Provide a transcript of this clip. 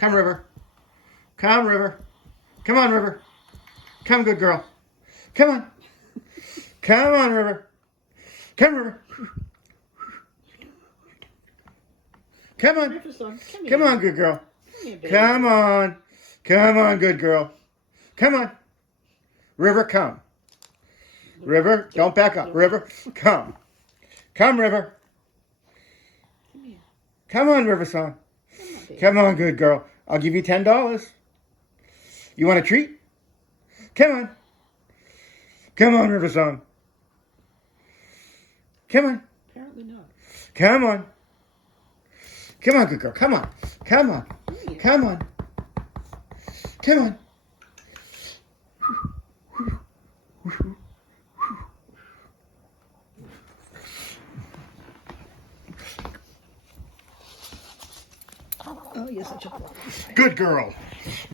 Come, River. Come, River. Come on, River. Come, good girl. Come on. Come on, River. Come, River. Come on. River Song, come here. Come on, good girl. Come here, baby. Come on. Come on, good girl. Come on. River, come. River, don't back up. River, come. Come, River. Come here. Come on, River Song. Come on, baby. Come on, good girl. I'll give you $10. You want a treat? Come on. Come on, River Song. Come on. Apparently not. Come on. Come on, good girl. Come on. Come on. Come here. Come on. Come on. Oh, you're such a boy. Good girl.